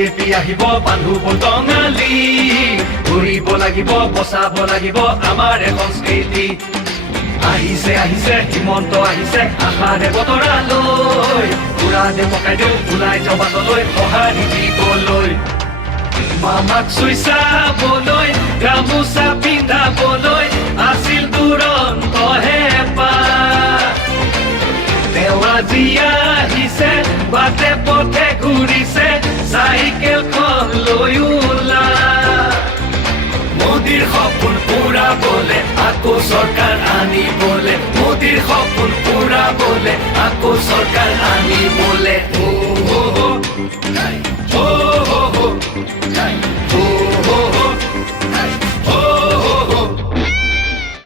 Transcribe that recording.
BJP আহিব বান্ধুব টঙালি ঘূৰিব লাগিব বচাব লাগিব আমাৰ সংস্কৃতি আহিছে আহিছে হিমন্ত আহিছে আশাৰে বতৰা লৈ পুৰা দে পকাই দিওঁ ওলাই যাওঁ বাটলৈ সঁহাৰি দিবলৈ মামাক চুই চাবলৈ গামোচা পিন্ধাবলৈ আছিল দুৰন্ত হেঁপাহ তেওঁ আজি আহিছে বাটে পথে ঘূৰিছে চাইকেলখন লৈ ওলা মোদীৰ সপোন পুৰাবলে আকৌ চৰকাৰ আনিবলে মোদীৰ সপোন পুৰাবলে আকৌ চৰকাৰ আনিবলে